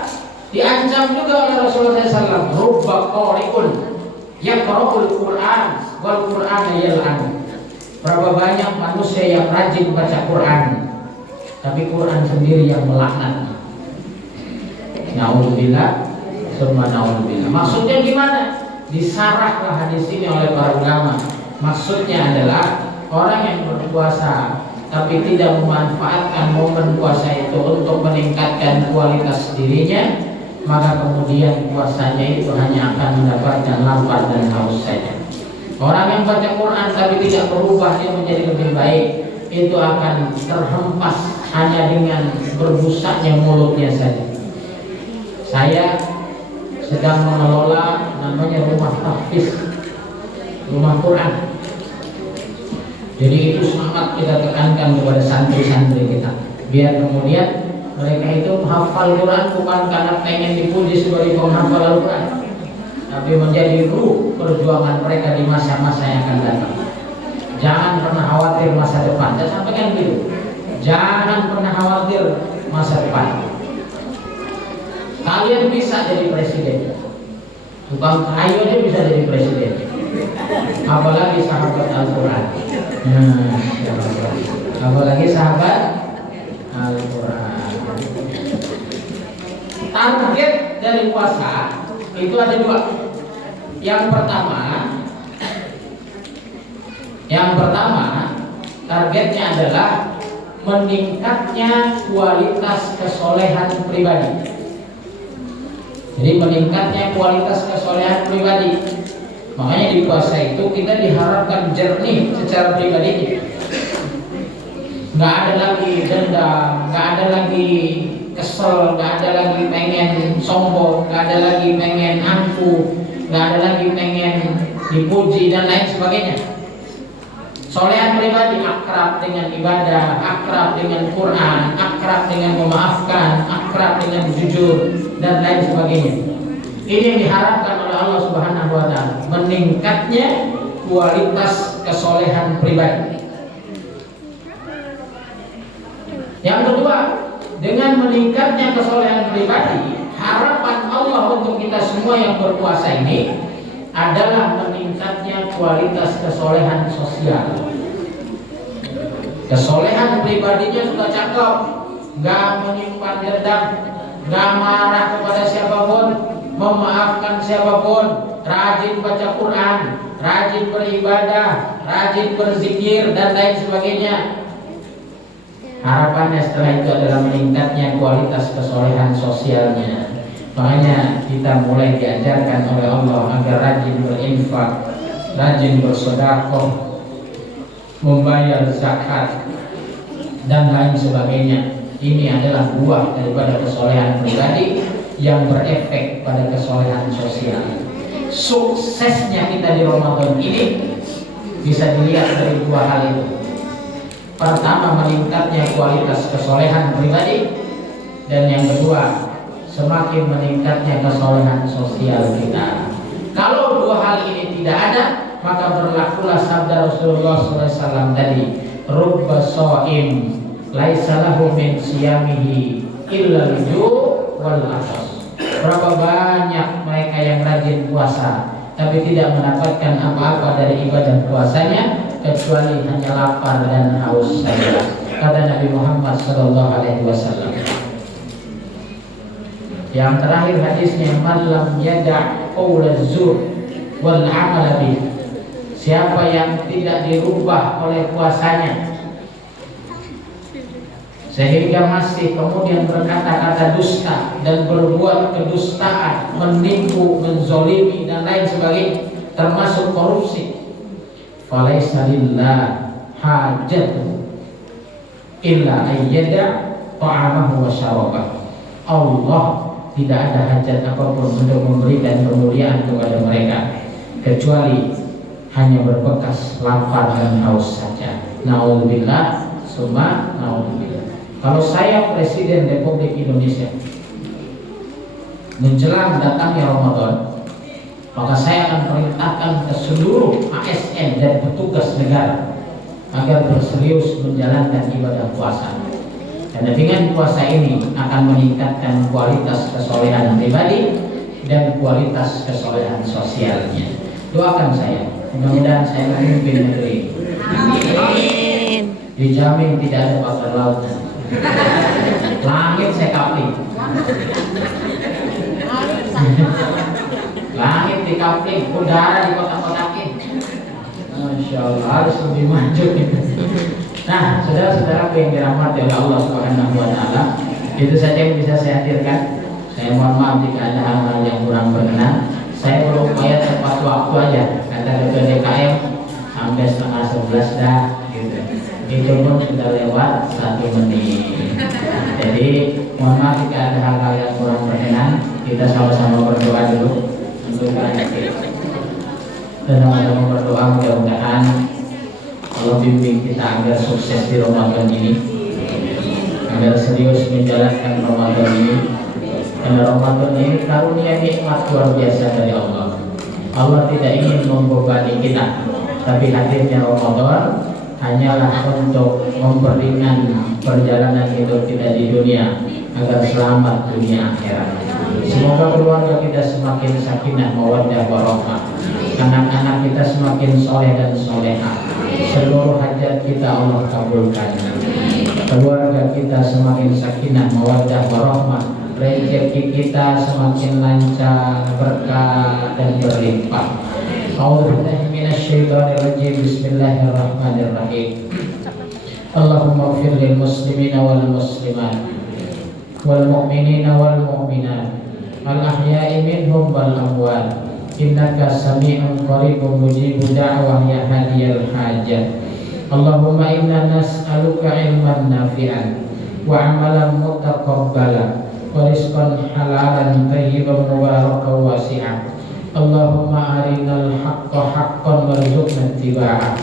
diancam juga oleh Rasulullah SAW. Rubba qari'un yaqra'ul Quran wal Qur'ana yal'an. Berapa banyak manusia yang rajin baca Quran, tapi Quran sendiri yang melaknat. Na'udzubillah, summa na'udzubillah. Maksudnya gimana? Disarahlah hadis ini oleh para ulama. Maksudnya adalah orang yang berpuasa tapi tidak memanfaatkan momen puasa itu untuk meningkatkan kualitas dirinya, maka kemudian puasanya itu hanya akan mendapatkan lapar dan haus saja. Orang yang baca Quran tapi tidak berubah dia menjadi lebih baik, itu akan terhempas hanya dengan berbusaknya mulutnya saja. Saya sedang mengelola namanya rumah tahfiz, rumah Quran. Jadi itu sangat kita tekankan kepada santri-santri kita, biar kemudian mereka itu hafal Quran bukan karena pengen dipuji sebagai penghafal Al-Quran, tapi menjadi ruh perjuangan mereka di masa-masa yang akan datang. Jangan pernah khawatir masa depan. Saya sampaikan gitu. Jangan pernah khawatir masa depan. Kalian bisa jadi presiden. Tukang kayu aja bisa jadi presiden. Apalagi sahabat Al-Quran. Apalagi sahabat Al-Quran. Target dari puasa itu ada dua. Yang pertama targetnya adalah meningkatnya kualitas kesolehan pribadi. Jadi meningkatnya kualitas kesolehan pribadi. Makanya di puasa itu kita diharapkan jernih secara pribadi. Nggak ada lagi dendam, nggak ada lagi kesel, nggak ada lagi pengen sombong, nggak ada lagi pengen angkuh, nggak ada lagi pengen dipuji dan lain sebagainya. Solehan pribadi akrab dengan ibadah, akrab dengan Quran, akrab dengan memaafkan, akrab dengan jujur dan lain sebagainya. Ini yang diharapkan oleh Allah Subhanahu wa taala, meningkatnya kualitas kesolehan pribadi. Yang kedua, dengan meningkatnya kesolehan pribadi, harapan Allah untuk kita semua yang berpuasa ini adalah meningkatnya kualitas kesolehan sosial. Kesolehan pribadinya sudah cakep, nggak menyimpan dendam, nggak marah kepada siapapun, memaafkan siapapun, rajin baca Quran, rajin beribadah, rajin berzikir dan lain sebagainya. Harapannya setelah itu adalah meningkatnya kualitas kesolehan sosialnya. Makanya kita mulai diajarkan oleh Allah agar rajin berinfak, rajin bersedekah, membayar zakat dan lain sebagainya. Ini adalah buah daripada kesolehan pribadi yang berefek pada kesolehan sosial. Suksesnya kita di Ramadan ini bisa dilihat dari dua hal itu. Pertama, meningkatnya kualitas kesolehan pribadi, dan yang kedua, semakin meningkatnya kesolehan sosial kita. Kalau dua hal ini tidak ada, maka berlakulah sabda Rasulullah SAW tadi, rubba sha'im laisa lahu min siyamihi illa al-ju' wal 'athas. Berapa banyak mereka yang rajin puasa tapi tidak mendapatkan apa-apa dari ibadah puasanya kecuali hanya lapar dan haus saja, kata Nabi Muhammad SAW. Yang terakhir hadisnya, man lam yada' qaula zur wal 'amala bih. Siapa yang tidak dirubah oleh puasanya sehingga masih kemudian berkata-kata dusta dan berbuat kedustaan, menipu, menzolimi dan lain sebagainya, termasuk korupsi, falaisa lillah hajatun illa ayyada ta'amahu wa syarabahu. Allah tidak ada hajat apapun untuk memberikan kemuliaan kepada mereka kecuali hanya berbekas lapar dan haus saja. Naudzubillah, summa naudzubillah. Kalau saya Presiden Republik Indonesia, menjelang datangnya Ramadan, maka saya akan perintahkan ke seluruh ASN dan petugas negara agar berserius menjalankan ibadah puasa. Karena dengan puasa ini akan meningkatkan kualitas kesolehan pribadi dan kualitas kesolehan sosialnya. Doakan saya, mudah-mudahan saya memimpin negeri. Amin. Dijamin tidak ada pasar lautnya. Langit saya kapling. Langit di kapling, udara di kotak-kotakin. Masya Allah, harus lebih maju gitu. Nah, saudara-saudara yang dirahmati oleh Allah Subhanahu wa taala, itu saja yang bisa saya hadirkan. Saya mohon maaf jika ada hal-hal yang kurang berkenan. Saya berupaya tepat waktu aja. Kata Ketua DKM sampai 10:30 dah gitu. Itu pun sudah lewat 1 menit. Jadi mohon maaf jika ada hal-hal yang kurang berkenan. Kita sama-sama berdoa dulu untuk dan sama-sama berdoa mudah-mudahan Allah bimbing kita agar sukses di Ramadan ini, agar serius menjalankan Ramadan ini. Karena Ramadan ini karunia nikmat luar biasa dari Allah. Allah tidak ingin membebani kita, tapi hadirnya Ramadan hanyalah untuk memperingan perjalanan hidup kita di dunia agar selamat dunia akhirat. Semoga keluarga kita semakin sakinah mawaddah warahmah, anak-anak kita semakin soleh dan solehah, seluruh hajat kita Allah kabulkan, keluarga kita semakin sakinah mawaddah warahmah, rezeki kita semakin lancar, berkah dan berlimpah. A'udzubillahi minasyaitonir rajim. Bismillahirrahmanirrahim. Allahumma ighfir lil muslimina wal muslimat wal mu'minina wal mu'minat al ahya'i minhum wal amwat innaka sami'un qaribun mujibud da'wah ya hadiyal hajat. Allahumma inna nas'aluka ilman nafi'an wa amalan mutaqabbala wa rizqan halalan tayyiban mubarakan wasi'an. Allahumma arinal haqqa haqqan warzuqna ittiba'ah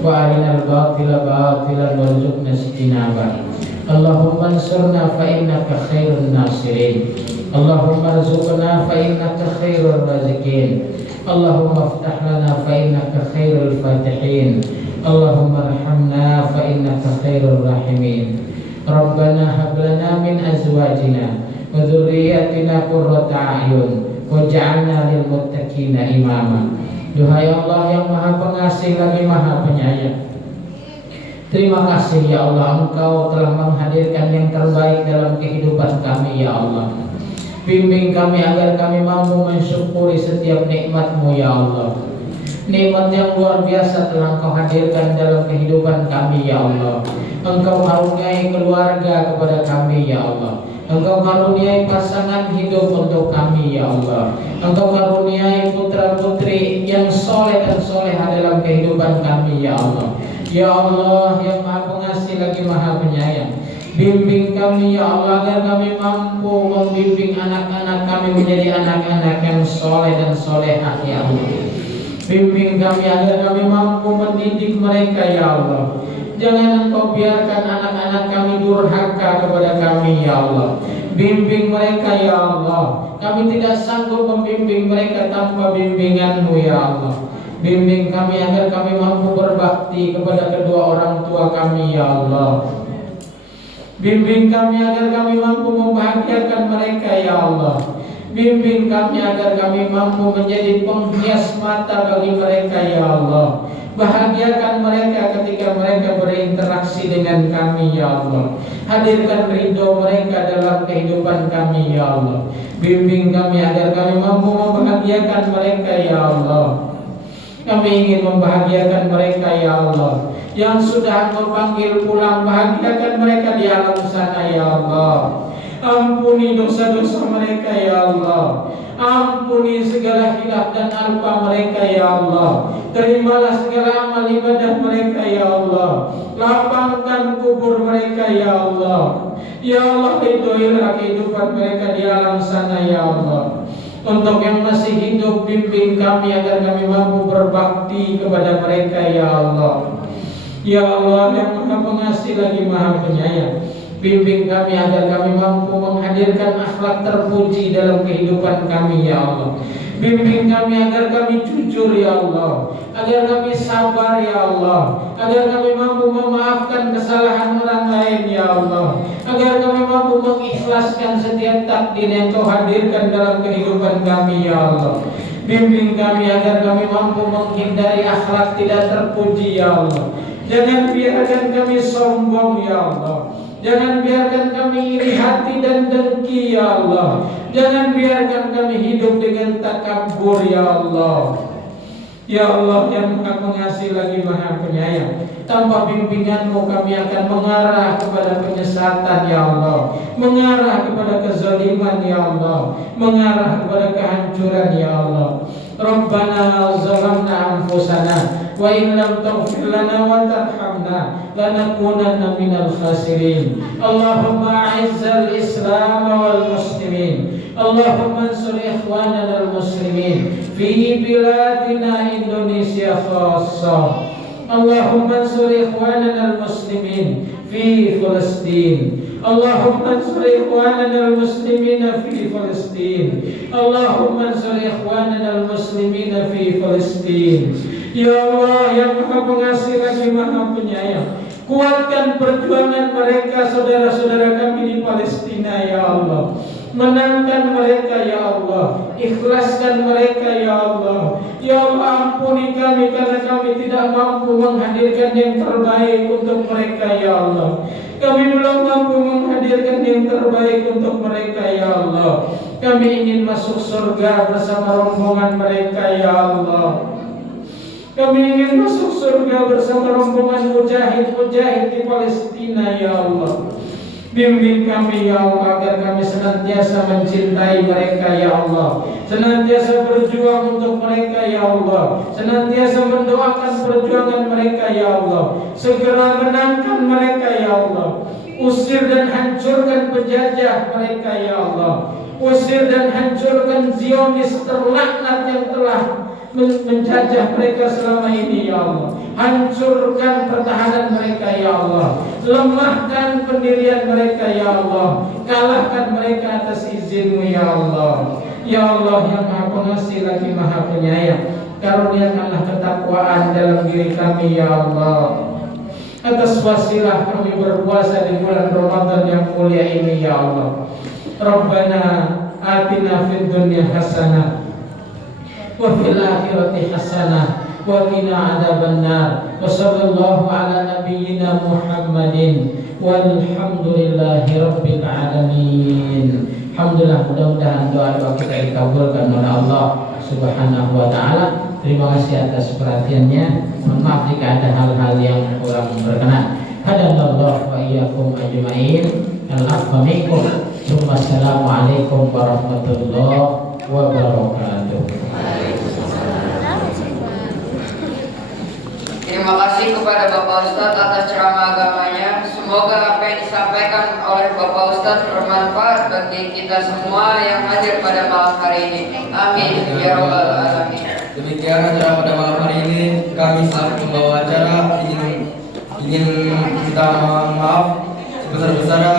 wa arinal batila batilan warzuqna ijtinabah. Allahumma ansurna fa innaka khairun nasirin. Allahumma arzuqna fa innaka khairur raziqin. Allahumma iftah lana fa innaka khairul fatihin. Allahumma arhamna fa innaka khairur rahimin. Rabbana hab lana min azwajina wa dzurriyyatina qurrata a'yun waj'alna lil muttaqina imama. Duhai Allah yang Maha Pengasih lagi Maha Penyayang, terima kasih ya Allah, Engkau telah menghadirkan yang terbaik dalam kehidupan kami ya Allah. Bimbing kami agar kami mampu mensyukuri setiap nikmat-Mu ya Allah. Nikmat yang luar biasa telah Engkau hadirkan dalam kehidupan kami ya Allah. Engkau karuniai keluarga kepada kami ya Allah. Engkau karuniai pasangan hidup untuk kami ya Allah. Engkau karuniai putra-putri yang soleh dan soleha dalam kehidupan kami ya Allah. Ya Allah yang Maha Pengasih lagi Maha Penyayang, bimbing kami ya Allah agar kami mampu membimbing anak-anak kami menjadi anak-anak yang soleh dan solehah ya Allah. Bimbing kami agar kami mampu mendidik mereka ya Allah. Jangan Engkau biarkan anak-anak kami durhaka kepada kami ya Allah. Bimbing mereka ya Allah. Kami tidak sanggup membimbing mereka tanpa bimbingan-Mu ya Allah. Bimbing kami agar kami mampu berbakti kepada kedua orang tua kami ya Allah. Bimbing kami agar kami mampu membahagiakan mereka ya Allah. Bimbing kami agar kami mampu menjadi penghias mata bagi mereka ya Allah. Bahagiakan mereka ketika mereka berinteraksi dengan kami ya Allah. Hadirkan ridho mereka dalam kehidupan kami ya Allah. Bimbing kami agar kami mampu membahagiakan mereka ya Allah. Kami ingin membahagiakan mereka ya Allah. Yang sudah Engkau panggil pulang, bahagiakan mereka di alam sana ya Allah. Ampuni dosa-dosa mereka ya Allah. Ampuni segala hilaf dan alpa mereka ya Allah. Terimalah segala amal ibadah mereka ya Allah. Lapangkan kubur mereka ya Allah. Ya Allah, ridhoilah kehidupan mereka di alam sana ya Allah. Untuk yang masih hidup, bimbing kami agar kami mampu berbakti kepada mereka ya Allah. Ya Allah yang Maha Pengasih lagi Maha Penyayang, bimbing kami agar kami mampu menghadirkan akhlak terpuji dalam kehidupan kami ya Allah. Bimbing kami agar kami jujur ya Allah, agar kami sabar ya Allah, agar kami mampu memaafkan kesalahan orang lain ya Allah, agar kami mampu mengikhlaskan setiap takdir yang Kau hadirkan dalam kehidupan kami ya Allah. Bimbing kami agar kami mampu menghindari akhlak tidak terpuji ya Allah. Jangan biarkan kami sombong ya Allah. Jangan biarkan kami iri hati dan dengki ya Allah. Jangan biarkan kami hidup dengan takabur ya Allah. Ya Allah yang Maha Pengasih lagi Maha Penyayang, tanpa bimbingan-Mu kami akan mengarah kepada penyesatan ya Allah, mengarah kepada kezaliman ya Allah, mengarah kepada kehancuran ya Allah. Rabbana zalamna anfusana wa in lam taghfir lana wa tarhamna lanakunanna minal khasirin. Allahumma a'izzal Islam wal muslimin. Allahumma ansur ikhwanana al muslimin fi biladina Indonesia khassah. Allahumma ansur ikhwanana al muslimin fi Palestin. Allahumma ansur ikhwanana al muslimin fi Palestin. Allahumma ansur ikhwanana al muslimin fi Palestin. Ya Allah yang Maha Pengasih lagi Maha Penyayang, kuatkan perjuangan mereka saudara-saudara kami di Palestina ya Allah. Menangkan mereka ya Allah, ikhlaskan mereka ya Allah. Ya Allah ampuni kami karena kami tidak mampu menghadirkan yang terbaik untuk mereka ya Allah. Kami belum mampu menghadirkan yang terbaik untuk mereka ya Allah. Kami ingin masuk surga bersama rombongan mereka ya Allah. Kami ingin masuk surga bersama rombongan mujahid-mujahid di Palestina ya Allah. Bimbing kami ya Allah agar kami senantiasa mencintai mereka ya Allah, senantiasa berjuang untuk mereka ya Allah, senantiasa mendoakan perjuangan mereka ya Allah. Segera menangkan mereka ya Allah. Usir dan hancurkan penjajah mereka ya Allah. Usir dan hancurkan Zionis terlaknat yang telah menjajah mereka selama ini ya Allah. Hancurkan pertahanan mereka ya Allah. Lemahkan pendirian mereka ya Allah. Kalahkan mereka atas izin-Mu ya Allah. Ya Allah yang Maha Pengasih lagi Maha Penyayang, karuniakanlah ketakwaan dalam diri kami ya Allah. Atas wasilah kami berpuasa di bulan Ramadan yang mulia ini ya Allah. Rabbana atina fid dunya hasanah wa fil akhirati hasanah wa qina adzabannar. Wa sallallahu ala nabiyyina Muhammadin walhamdulillahi rabbil alamin. Alhamdulillah, mudah-mudahan doa-doa kita dikabulkan oleh Allah Subhanahu wa taala. Terima kasih atas perhatiannya. Mohon maaf jika ada hal-hal yang kurang berkenan. Hadanallahu wa iyyakum ajmain. Al-afwa minkum. Wassalamualaikum warahmatullahi wabarakatuh. Terima kasih kepada Bapak Ustadz atas ceramah agamanya. Semoga apa yang disampaikan oleh Bapak Ustadz bermanfaat bagi kita semua yang hadir pada malam hari ini. Amin ya rabbal alamin. Demikian acara pada malam hari ini. Kami selaku pembawa acara ingin minta maaf sebesar-besarnya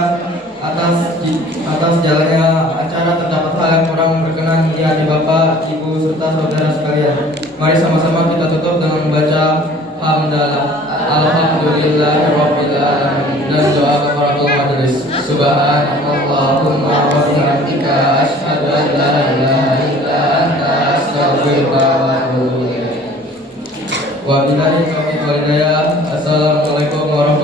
atas jalannya acara. Terdapat hal yang kurang berkenan di hati Bapak, Ibu serta saudara sekalian. Mari sama-sama kita tutup dengan membaca hamdalah alhamdulillahirabbil alamin dan doa kafaratul majelis. Subhanallahumma wa bihamdika asyhadu an la ilaha illa anta astaghfiruka wa atubu ilaik. Wa billahi taufiq wal hidayah. Assalamualaikum warahmatullahi wabarakatuh.